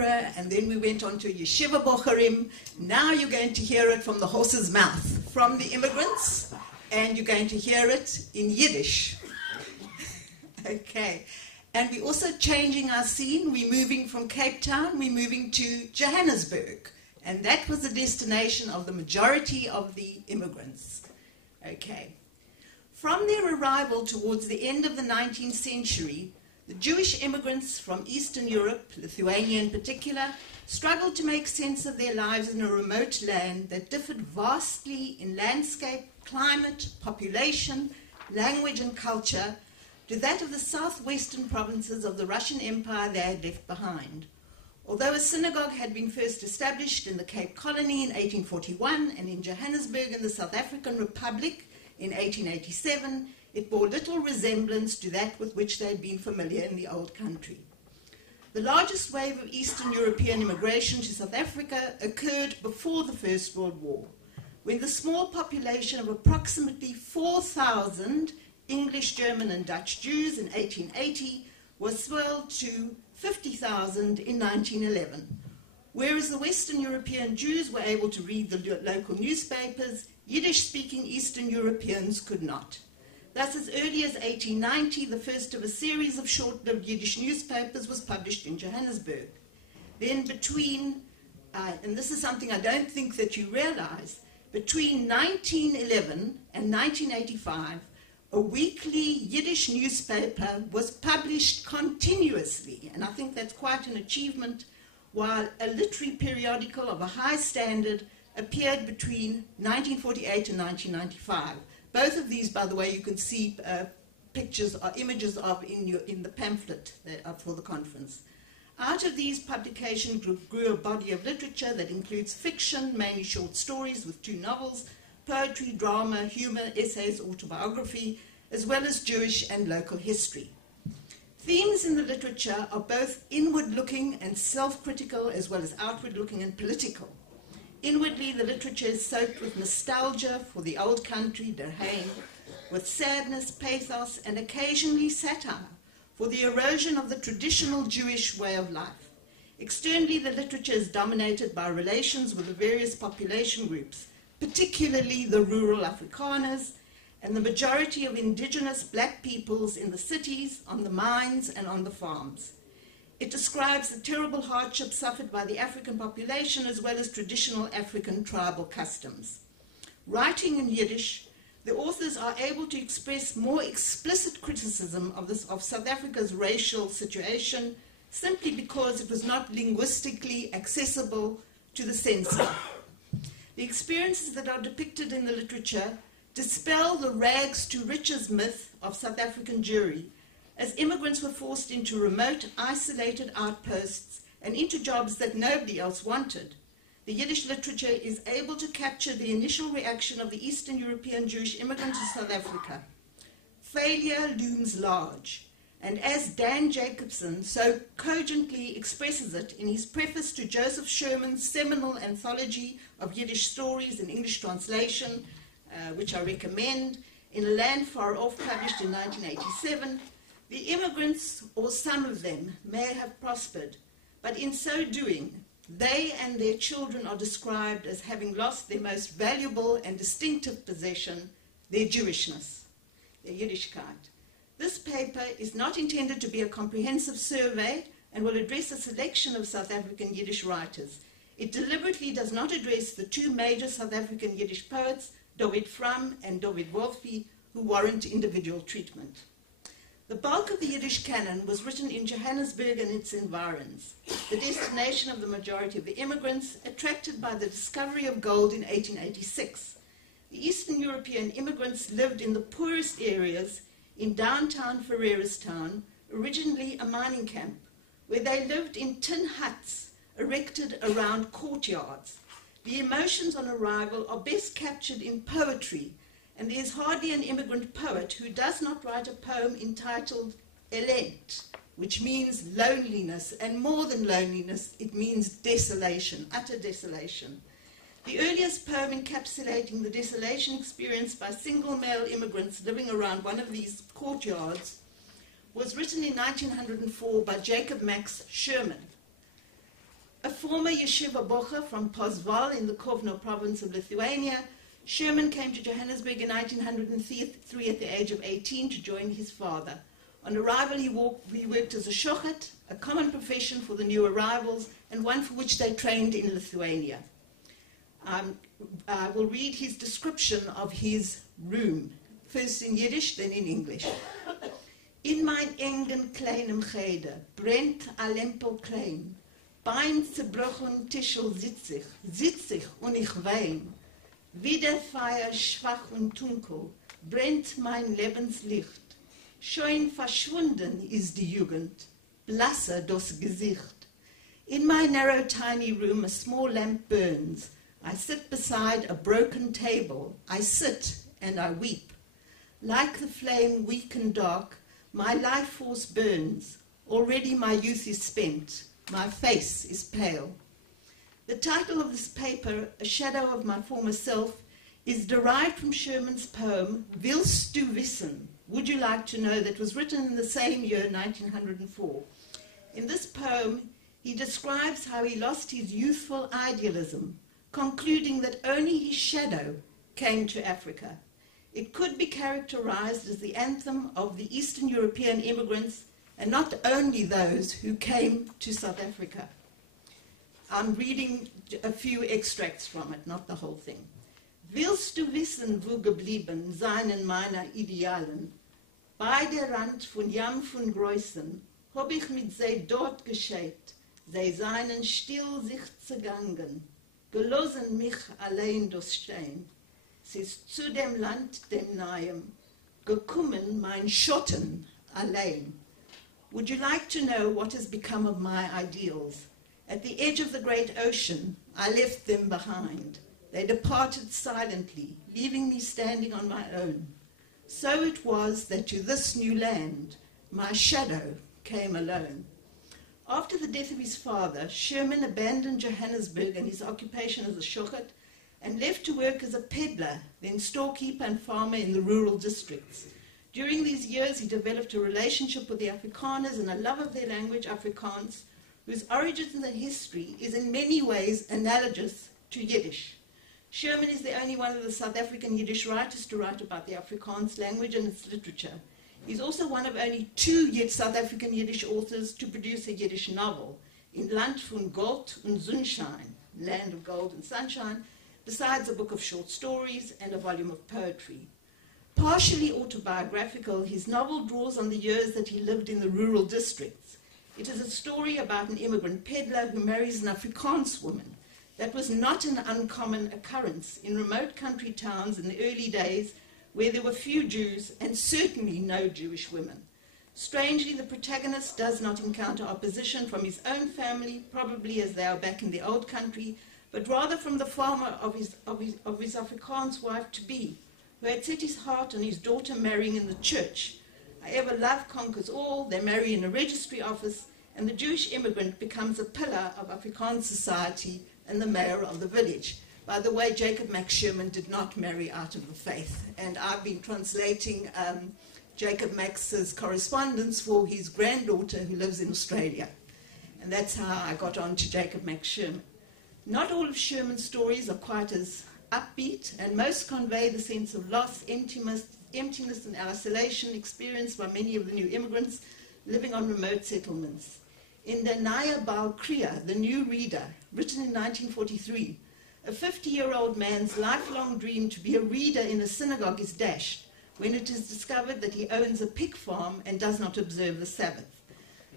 and then we went on to Yeshiva Bocharim. Now you're going to hear it from the horse's mouth, from the immigrants, and you're going to hear it in Yiddish. Okay. And we're also changing our scene. We're moving from Capetown, we're moving to Johannesburg. And that was the destination of the majority of the immigrants. Okay. From their arrival towards the end of the 19th century, the Jewish immigrants from Eastern Europe, Lithuania in particular, struggled to make sense of their lives in a remote land that differed vastly in landscape, climate, population, language and culture to that of the southwestern provinces of the Russian Empire they had left behind. Although a synagogue had been first established in the Cape Colony in 1841 and in Johannesburg in the South African Republic in 1887, it bore little resemblance to that with which they had been familiar in the old country. The largest wave of Eastern European immigration to South Africa occurred before the First World War, when the small population of approximately 4,000 English, German and Dutch Jews in 1880 was swelled to 50,000 in 1911. Whereas the Western European Jews were able to read the local newspapers, Yiddish-speaking Eastern Europeans could not. Thus, as early as 1890, the first of a series of short-lived Yiddish newspapers was published in Johannesburg. Then between, and this is something I don't think that you realize, between 1911 and 1985, a weekly Yiddish newspaper was published continuously, and I think that's quite an achievement, while a literary periodical of a high standard appeared between 1948 and 1995. Both of these, by the way, you can see pictures or images of in the pamphlet for the conference. Out of these, publications grew a body of literature that includes fiction, mainly short stories with 2 novels, poetry, drama, humor, essays, autobiography, as well as Jewish and local history. Themes in the literature are both inward-looking and self-critical, as well as outward-looking and political. Inwardly, the literature is soaked with nostalgia for the old country, Dahane, with sadness, pathos, and occasionally satire for the erosion of the traditional Jewish way of life. Externally, the literature is dominated by relations with the various population groups, particularly the rural Afrikaners and the majority of indigenous black peoples in the cities, on the mines, and on the farms. It describes the terrible hardships suffered by the African population as well as traditional African tribal customs. Writing in Yiddish, the authors are able to express more explicit criticism of South Africa's racial situation simply because it was not linguistically accessible to the censor. The experiences that are depicted in the literature dispel the rags to riches myth of South African Jewry, as immigrants were forced into remote, isolated outposts and into jobs that nobody else wanted. The Yiddish literature is able to capture the initial reaction of the Eastern European Jewish immigrants to South Africa. Failure looms large, and as Dan Jacobson so cogently expresses it in his preface to Joseph Sherman's seminal anthology of Yiddish stories in English translation, which I recommend, In a Land Far Off, published in 1987, the immigrants, or some of them, may have prospered, but in so doing, they and their children are described as having lost their most valuable and distinctive possession, their Jewishness, their Yiddishkeit. This paper is not intended to be a comprehensive survey and will address a selection of South African Yiddish writers. It deliberately does not address the 2 major South African Yiddish poets, David Frum and David Wolfe, who warrant individual treatment. The bulk of the Yiddish canon was written in Johannesburg and its environs, the destination of the majority of the immigrants, attracted by the discovery of gold in 1886. The Eastern European immigrants lived in the poorest areas in downtown Ferreirastown, originally a mining camp, where they lived in tin huts erected around courtyards. The emotions on arrival are best captured in poetry, and there is hardly an immigrant poet who does not write a poem entitled Elend, which means loneliness, and more than loneliness, it means desolation, utter desolation. The earliest poem encapsulating the desolation experienced by single male immigrants living around one of these courtyards was written in 1904 by Jacob Max Sherman. former yeshiva bocher from Pozval in the Kovno province of Lithuania, Sherman came to Johannesburg in 1903 at the age of 18 to join his father. On arrival, he worked as a shochet, a common profession for the new arrivals, and one for which they trained in Lithuania. I will read his description of his room, first in Yiddish, then in English. In mein engen kleinem Cheder brennt a Lempel klein, beim zerbrochen Tischel sitz ich und ich wein. Wie der Feuer schwach und dunkel brennt mein Lebenslicht. Schon verschwunden ist die Jugend, blasser das Gesicht. In my narrow tiny room a small lamp burns. I sit beside a broken table. I sit and I weep. Like the flame weak and dark, my life force burns. Already my youth is spent. My face is pale. The title of this paper, A Shadow of My Former Self, is derived from Sherman's poem, Willst du wissen? Would you like to know? That was written in the same year, 1904. In this poem, he describes how he lost his youthful idealism, concluding that only his shadow came to Africa. It could be characterized as the anthem of the Eastern European immigrants, and not only those who came to South Africa. I'm reading a few extracts from it, not the whole thing. Willst du wissen, wo geblieben seien meiner Idealen? Bei der Rand von Jampf und Größen hab ich mit sie dort gescheit, sie seien still sich zugangen, gelosen mich allein das Stein. Es ist zu dem Land, dem Nahem, gekommen mein Schotten allein. Would you like to know what has become of my ideals? At the edge of the great ocean, I left them behind. They departed silently, leaving me standing on my own. So it was that to this new land, my shadow came alone. After the death of his father, Sherman abandoned Johannesburg and his occupation as a shochet and left to work as a peddler, then storekeeper and farmer in the rural districts. During these years, he developed a relationship with the Afrikaners and a love of their language, Afrikaans, whose origins and history is in many ways analogous to Yiddish. Sherman is the only one of the South African Yiddish writers to write about the Afrikaans language and its literature. He's also one of only two South African Yiddish authors to produce a Yiddish novel, In Land von Gold und Sonnenschein, Land of Gold and Sunshine, besides a book of short stories and a volume of poetry. Partially autobiographical, his novel draws on the years that he lived in the rural districts. It is a story about an immigrant peddler who marries an Afrikaans woman. That was not an uncommon occurrence in remote country towns in the early days where there were few Jews and certainly no Jewish women. Strangely, the protagonist does not encounter opposition from his own family, probably as they are back in the old country, but rather from the farmer of his Afrikaans wife-to-be, who had set his heart on his daughter marrying in the church. However, love conquers all. They marry in a registry office, and the Jewish immigrant becomes a pillar of Afrikaans society and the mayor of the village. By the way, Jacob Max Sherman did not marry out of the faith, and I've been translating Jacob Max's correspondence for his granddaughter who lives in Australia. And that's how I got on to Jacob Max Sherman. Not all of Sherman's stories are quite as upbeat, and most convey the sense of loss, emptiness and isolation experienced by many of the new immigrants living on remote settlements. In the Naya Baal Kriya, The New Reader, written in 1943, a 50-year-old man's lifelong dream to be a reader in a synagogue is dashed when it is discovered that he owns a pig farm and does not observe the Sabbath.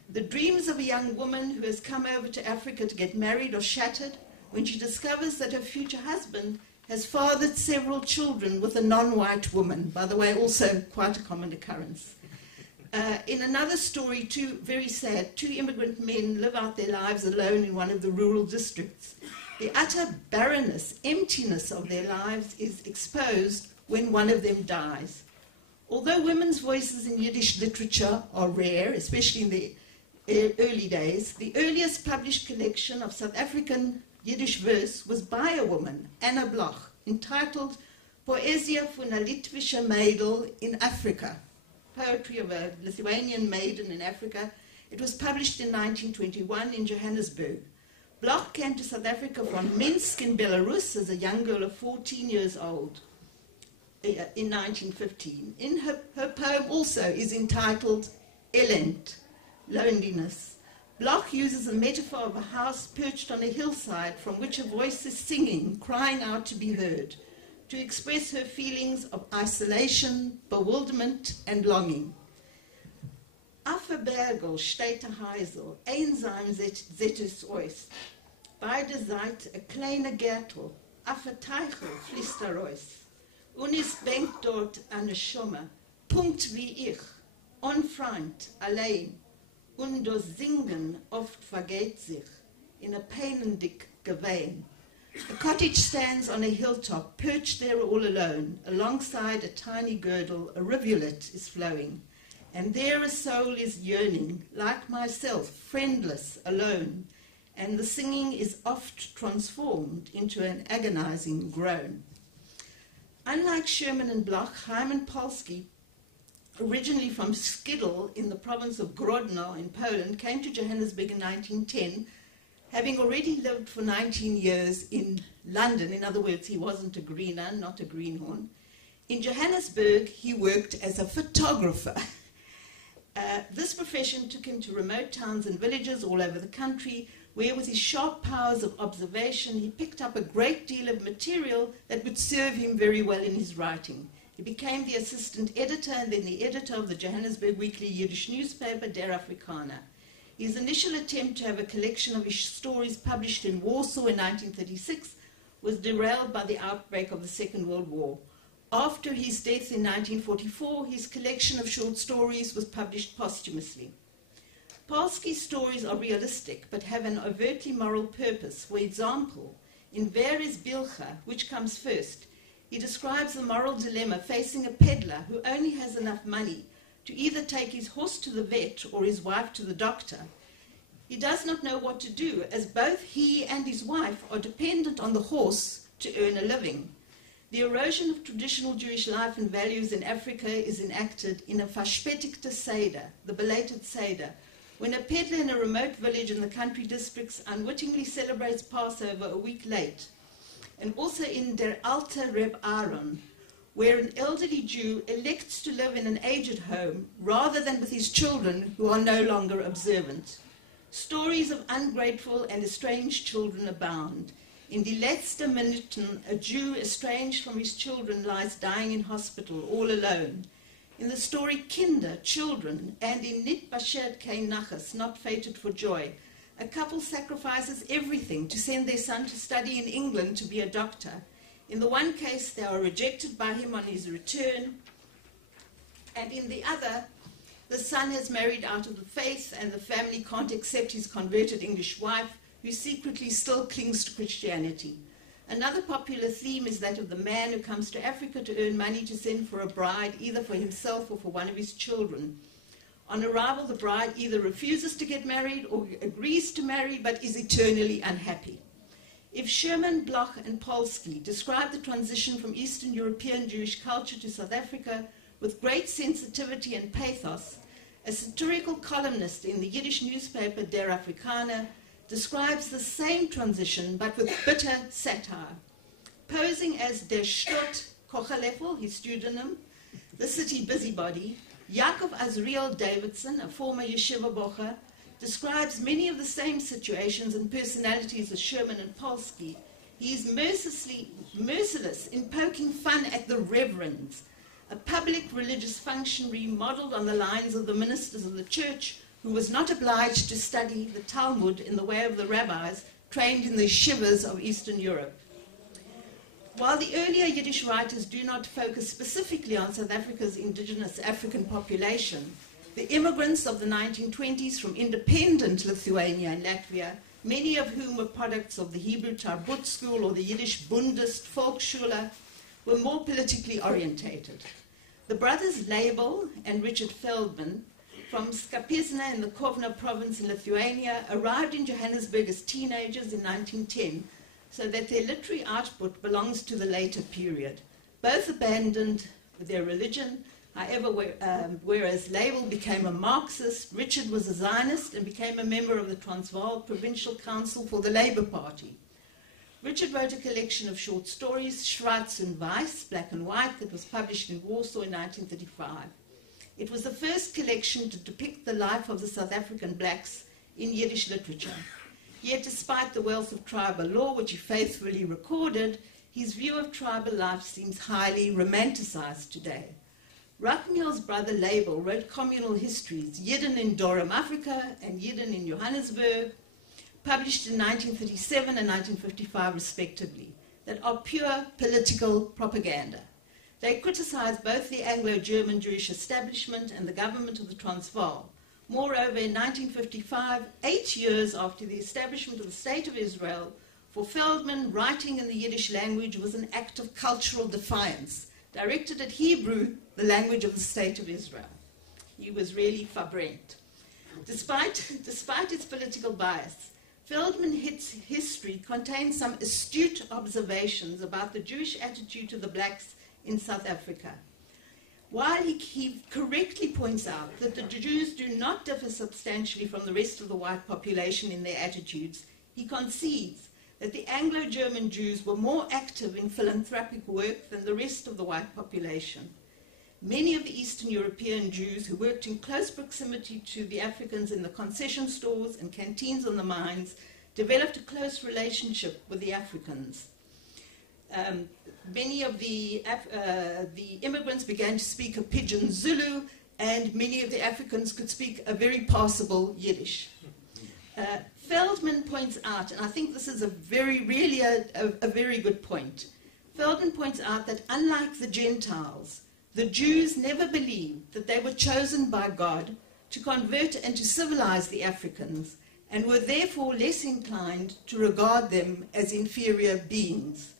The dreams of a young woman who has come over to Africa to get married are shattered when she discovers that her future husband has fathered several children with a non-white woman. By the way, also quite a common occurrence. In another story, very sad, two immigrant men live out their lives alone in one of the rural districts. The utter barrenness, emptiness of their lives is exposed when one of them dies. Although women's voices in Yiddish literature are rare, especially in the early days, the earliest published collection of South African Yiddish verse was by a woman, Anna Bloch, entitled Poesia von a Litwische Mädel in Afrika, poetry of a Lithuanian maiden in Africa. It was published in 1921 in Johannesburg. Bloch came to South Africa from Minsk in Belarus as a young girl of 14 years old in 1915. In her poem also is entitled Elend, Loneliness. Bloch uses a metaphor of a house perched on a hillside from which a voice is singing, crying out to be heard, to express her feelings of isolation, bewilderment, and longing. Affe Bergel steht a Heisel, einsam zet es ois. Beide Seite a kleine Gärtel, affe Teichel fließt raus. Und es bängt dort eine Schumme, Punkt wie ich, unfreund, allein. Und das Singen oft vergeht sich in a painendick Gewein. A cottage stands on a hilltop, perched there all alone. Alongside a tiny girdle, a rivulet is flowing. And there a soul is yearning, like myself, friendless, alone. And the singing is oft transformed into an agonizing groan. Unlike Sherman and Bloch, Hyman Polsky, originally from Skidel in the province of Grodno in Poland, came to Johannesburg in 1910, having already lived for 19 years in London. In other words, he wasn't a greener, not a greenhorn. In Johannesburg, he worked as a photographer. This profession took him to remote towns and villages all over the country, where with his sharp powers of observation, he picked up a great deal of material that would serve him very well in his writing. He became the assistant editor and then the editor of the Johannesburg weekly Yiddish newspaper, Der Afrikaner. His initial attempt to have a collection of his stories published in Warsaw in 1936 was derailed by the outbreak of the Second World War. After his death in 1944, his collection of short stories was published posthumously. Polsky's stories are realistic, but have an overtly moral purpose. For example, in Wer is Bilcha, which comes first, he describes the moral dilemma facing a peddler who only has enough money to either take his horse to the vet or his wife to the doctor. He does not know what to do, as both he and his wife are dependent on the horse to earn a living. The erosion of traditional Jewish life and values in Africa is enacted in a verspätigte Seder, the belated Seder, when a peddler in a remote village in the country districts unwittingly celebrates Passover a week late. And also in Der Alte Reb Aaron, where an elderly Jew elects to live in an aged home rather than with his children who are no longer observant. Stories of ungrateful and estranged children abound. In Die letzte Minuten, a Jew estranged from his children lies dying in hospital, all alone. In the story Kinder, Children, and in Nit Bashert Kein Nachas, Not Fated for Joy, a couple sacrifices everything to send their son to study in England to be a doctor. In the one case, they are rejected by him on his return, and in the other, the son has married out of the faith, and the family can't accept his converted English wife, who secretly still clings to Christianity. Another popular theme is that of the man who comes to Africa to earn money to send for a bride, either for himself or for one of his children. On arrival, the bride either refuses to get married or agrees to marry, but is eternally unhappy. If Sherman, Bloch, and Polsky describe the transition from Eastern European Jewish culture to South Africa with great sensitivity and pathos, a satirical columnist in the Yiddish newspaper Der Afrikaner describes the same transition but with bitter satire. Posing as Der Stott Kocheleffel, his pseudonym, the city busybody, Yaakov Azriel Davidson, a former yeshiva bocher, describes many of the same situations and personalities as Sherman and Polsky. He is merciless in poking fun at the reverends, a public religious functionary modeled on the lines of the ministers of the church, who was not obliged to study the Talmud in the way of the rabbis trained in the yeshivas of Eastern Europe. While the earlier Yiddish writers do not focus specifically on South Africa's indigenous African population, the immigrants of the 1920s from independent Lithuania and Latvia, many of whom were products of the Hebrew Tarbut school or the Yiddish Bundist Volksschule, were more politically orientated. The brothers Label and Richard Feldman from Skapizna in the Kovna province in Lithuania arrived in Johannesburg as teenagers in 1910, so that their literary output belongs to the later period. Both abandoned their religion, However, whereas Label became a Marxist, Richard was a Zionist and became a member of the Transvaal Provincial Council for the Labour Party. Richard wrote a collection of short stories, Schwarz und Weiß, Black and White, that was published in Warsaw in 1935. It was the first collection to depict the life of the South African blacks in Yiddish literature. Yet, despite the wealth of tribal law which he faithfully recorded, his view of tribal life seems highly romanticized today. Rathmiel's brother Label wrote communal histories, Yidden in Durham, Africa, and Yidden in Johannesburg, published in 1937 and 1955 respectively, that are pure political propaganda. They criticize both the Anglo-German Jewish establishment and the government of the Transvaal. Moreover, in 1955, 8 years after the establishment of the State of Israel, for Feldman, writing in the Yiddish language was an act of cultural defiance, directed at Hebrew, the language of the State of Israel. He was really verbrannt. Despite its political bias, Feldman's history contains some astute observations about the Jewish attitude to the blacks in South Africa. While he correctly points out that the Jews do not differ substantially from the rest of the white population in their attitudes, he concedes that the Anglo-German Jews were more active in philanthropic work than the rest of the white population. Many of the Eastern European Jews who worked in close proximity to the Africans in the concession stores and canteens on the mines developed a close relationship with the Africans. Many of the immigrants began to speak a pidgin Zulu, and many of the Africans could speak a very passable Yiddish. Feldman points out, and I think this is a very good point. Feldman points out that unlike the Gentiles, the Jews never believed that they were chosen by God to convert and to civilize the Africans, and were therefore less inclined to regard them as inferior beings.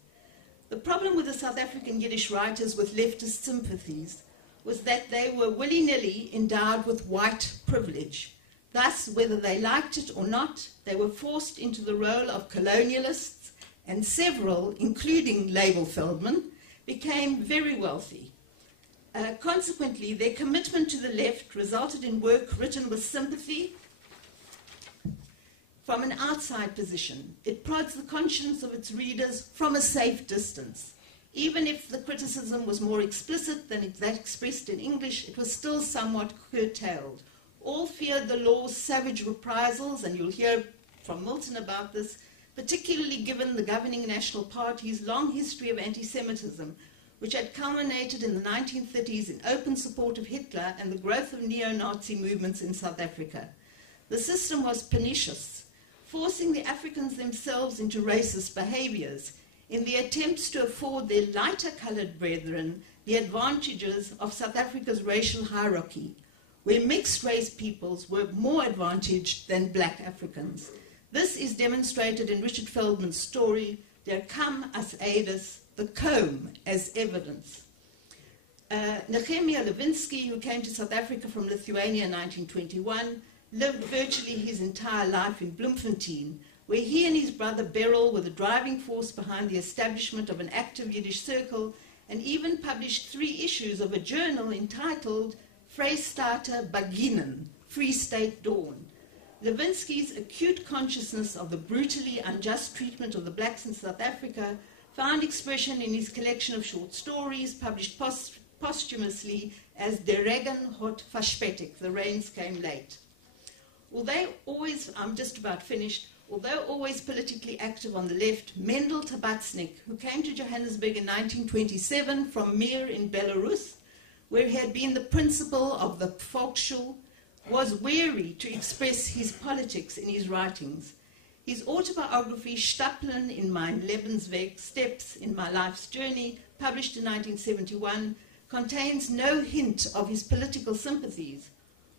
The problem with the South African Yiddish writers with leftist sympathies was that they were willy-nilly endowed with white privilege. Thus, whether they liked it or not, they were forced into the role of colonialists, and several, including Label Feldman, became very wealthy. Consequently, their commitment to the left resulted in work written with sympathy from an outside position. It prods the conscience of its readers from a safe distance. Even if the criticism was more explicit than that expressed in English, it was still somewhat curtailed. All feared the law's savage reprisals, and you'll hear from Milton about this, particularly given the governing National Party's long history of anti-Semitism, which had culminated in the 1930s in open support of Hitler and the growth of neo-Nazi movements in South Africa. The system was pernicious, forcing the Africans themselves into racist behaviors in the attempts to afford their lighter-colored brethren the advantages of South Africa's racial hierarchy, where mixed-race peoples were more advantaged than black Africans. This is demonstrated in Richard Feldman's story, Der Kamm as Edes, the comb as evidence. Nehemiah Lewinsky, who came to South Africa from Lithuania in 1921, lived virtually his entire life in Bloemfontein, where he and his brother Beryl were the driving force behind the establishment of an active Yiddish circle, and even published 3 issues of a journal entitled Vrystaat Beginnen, Free State Dawn. Lewinsky's acute consciousness of the brutally unjust treatment of the blacks in South Africa found expression in his collection of short stories, published posthumously as Der Regen hat verspätet, the rains came late. Although always politically active on the left, Mendel Tabatsnik, who came to Johannesburg in 1927 from Mir in Belarus, where he had been the principal of the Volksschule, was wary to express his politics in his writings. His autobiography, Stapeln in mein Lebensweg, Steps in my life's journey, published in 1971, contains no hint of his political sympathies.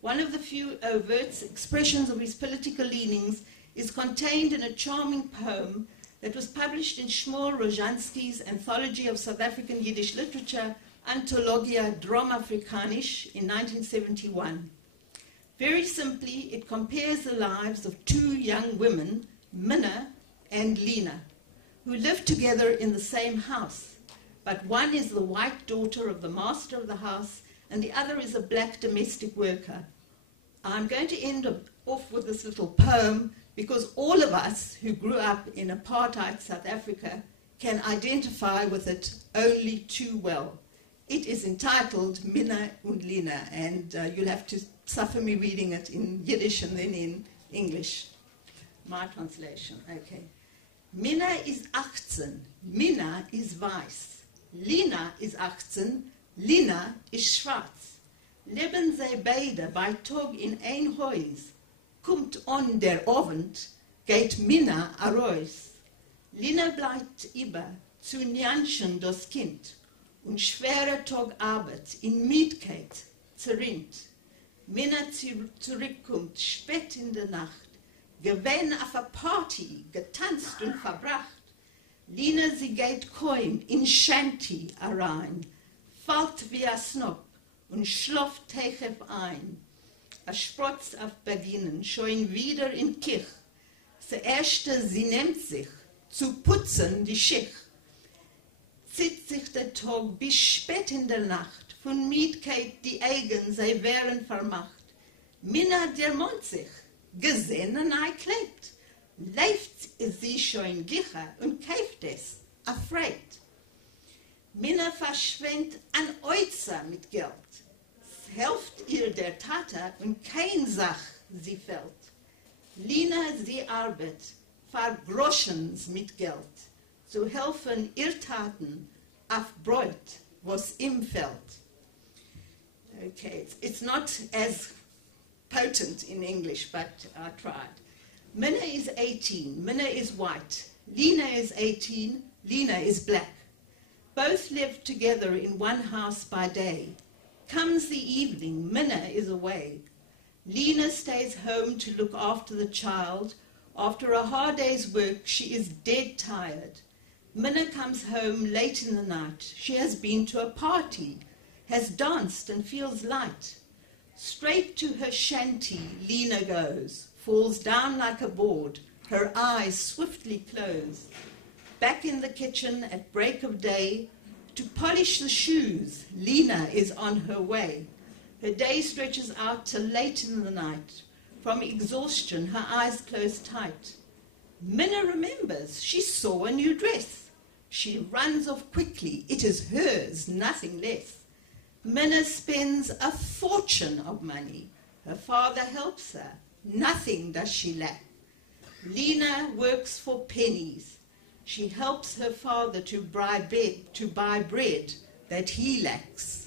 One of the few overt expressions of his political leanings is contained in a charming poem that was published in Shmuel Rozhansky's Anthology of South African Yiddish Literature, Antologia Drom-Afrikanisch, in 1971. Very simply, it compares the lives of 2 young women, Minna and Lena, who live together in the same house, but one is the white daughter of the master of the house, and the other is a black domestic worker. I'm going to end off with this little poem because all of us who grew up in apartheid South Africa can identify with it only too well. It is entitled Mina und Lina, and you'll have to suffer me reading it in Yiddish and then in English. My translation, okay. Mina is 18, Mina is weiß. Lina is 18, Lina is schwarz. Leben sie beide bei Tag in ein Haus. Kommt on der Abend, geht Mina a raus. Lina bleibt über, zu njanschen das Kind. Und schwere Tagarbeit in Mietkeit zerrinnt. Mina zurückkommt spät in der Nacht, gewähnt auf a Party, getanzt und verbracht. Lina, sie geht kaum in Shanty rein, fällt wie a Snob und schlaft techef ein. A Sprotz auf Beginnen, schon wieder in Kich. Zuerst sie nimmt sich, zu putzen die Schicht. Zieht sich der Tag bis spät in der Nacht, von Mietkeit die Augen, sie wären vermacht. Mina dermont sich, gesehen ein Kleid. Läuft sie schon gicher und kauft es, afraid. Mina verschwendet an Oizer mit Geld. Es hilft ihr der Tata und kein Sach sie fällt. Lina, sie arbeitet, vergroschens mit Geld. Zu helfen ihr Taten auf Brot, was im fällt. Okay, it's not as potent in English, but I tried. Minna is 18, Minna is white. Lina is 18, Lina is black. Both live together in one house by day. Comes the evening, Minna is away. Lina stays home to look after the child. After a hard day's work, she is dead tired. Minna comes home late in the night. She has been to a party, has danced and feels light. Straight to her shanty Lina goes, falls down like a board, her eyes swiftly close. Back in the kitchen at break of day, to polish the shoes, Lina is on her way. Her day stretches out till late in the night. From exhaustion, her eyes close tight. Minna remembers she saw a new dress. She runs off quickly. It is hers, nothing less. Minna spends a fortune of money. Her father helps her. Nothing does she lack. Lina works for pennies. She helps her father to buy bread that he lacks.